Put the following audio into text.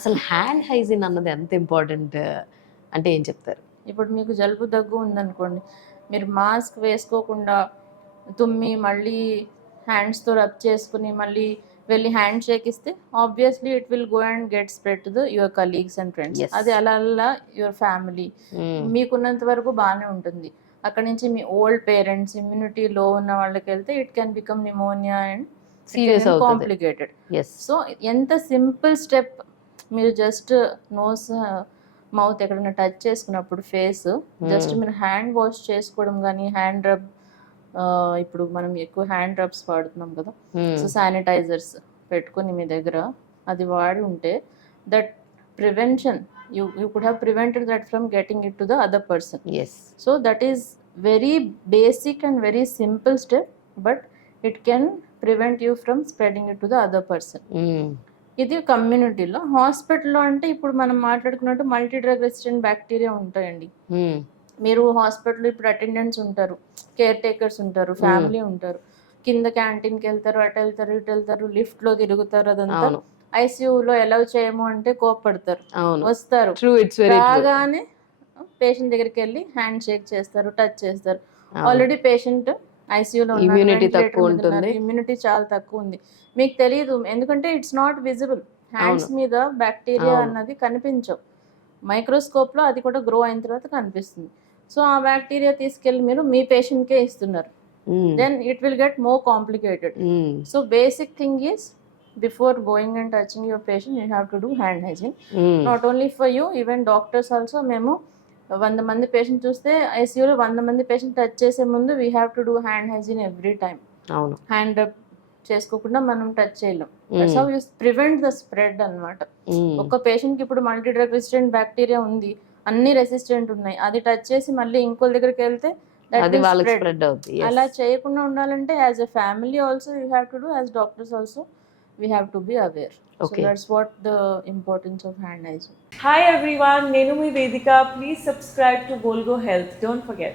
అసలు hand hygiene అన్నది ఎంత ఇంపార్టెంట్ అంటే ఏం చెప్తారు? ఇప్పుడు మీకు జలుబు దగ్గు ఉందనుకోండి, మీరు మాస్క్ వేసుకోకుండా తుమ్మి మళ్ళీ హ్యాండ్స్తో రబ్ చేసుకుని మళ్ళీ వెళ్ళి హ్యాండ్ షేక్ ఇస్తే obviously it will go and get spread to your colleagues and friends. Yes. అది అలా యువర్ ఫ్యామిలీ మీకున్నంత వరకు బాగానే ఉంటుంది. అక్కడ నుంచి మీ ఓల్డ్ పేరెంట్స్, ఇమ్యూనిటీ లో ఉన్న వాళ్ళకి వెళ్తే it can become pneumonia and serious అవుతుంది. కాంప్లికేటెడ్. ఎస్. సో ఎంత సింపుల్ స్టెప్, మీరు జస్ట్ నోస్ మౌత్ ఎక్కడైనా టచ్ చేసుకున్నప్పుడు ఫేస్ జస్ట్ మీరు హ్యాండ్ వాష్ చేసుకోవడం కానీ హ్యాండ్ రబ్, ఇప్పుడు మనం ఎక్కువ హ్యాండ్ రబ్స్ వాడుతున్నాం కదా, సో శానిటైజర్స్ పెట్టుకొని మీ దగ్గర అది వాడి ఉంటే that prevention you could have prevented that from getting it to the other person. Yes. So that is very basic and very simple step, but it can prevent you from spreading it to the other person. ఇది కమ్యూనిటీలో. హాస్పిటల్లో అంటే ఇప్పుడు మనం మాట్లాడుకున్నట్టు multi drug resistant bacteria ఉంటాయండి. మీరు హాస్పిటల్లో ఇప్పుడు అటెండెంట్స్ ఉంటారు, కేర్ టేకర్స్ ఉంటారు, ఫ్యామిలీ ఉంటారు, కింద క్యాంటీన్కి వెళ్తారు, అటు వెళ్తారు, ఇటు వెళ్తారు, లిఫ్ట్లో తిరుగుతారు, అదంతా ఐసీయూలో అలౌ చేయము అంటే కోప్పడతారు, వస్తారు, రాగానే పేషెంట్ దగ్గరికి వెళ్ళి హ్యాండ్ షేక్ చేస్తారు, టచ్ చేస్తారు. ఆల్రెడీ పేషెంట్ ఐసీయూలో ఇమ్యూనిటీ చాలా తక్కువ ఉంది, మీకు తెలియదు, ఎందుకంటే ఇట్స్ నాట్ విజిబుల్. హ్యాండ్స్ మీద బ్యాక్టీరియా అన్నది కనిపించవు, మైక్రోస్కోప్ లో అది కూడా గ్రో అయిన తర్వాత కనిపిస్తుంది. సో ఆ బ్యాక్టీరియా తీసుకెళ్లి మీరు మీ పేషెంట్కే ఇస్తున్నారు, then it will get more complicated. So basic thing is before going and touching your patient you have to do hand hygiene. Not only for you, even doctors also. మేము 100 మంది patient చూస్తే ఐసీయూలో 100 మంది పేషెంట్ టచ్ చేసే ముందు we have to do hand hygiene every time. అవును, hand rub చేసుకోకుండా మనం టచ్ చేయలేం. That's how you prevent the spread అన్నమాట. ఒక పేషెంట్కి ఇప్పుడు మల్టీ డ్రగ్ రెసిస్టెంట్ బ్యాక్టీరియా ఉంది, అన్ని రెసిస్టెంట్ ఉన్నాయి, అది టచ్ చేసి మళ్ళీ ఇంకోళ్ళ దగ్గరికి వెళ్తే స్ప్రెడ్ అవుతుంది. అలా చేయకుండా ఉండాలంటే as a family also you have to do, as doctors also we have to be aware. Okay. So that's what the importance of hand hygiene. Hi everyone, Nenu mi Vedika. Please subscribe to Volgo Health. Don't forget.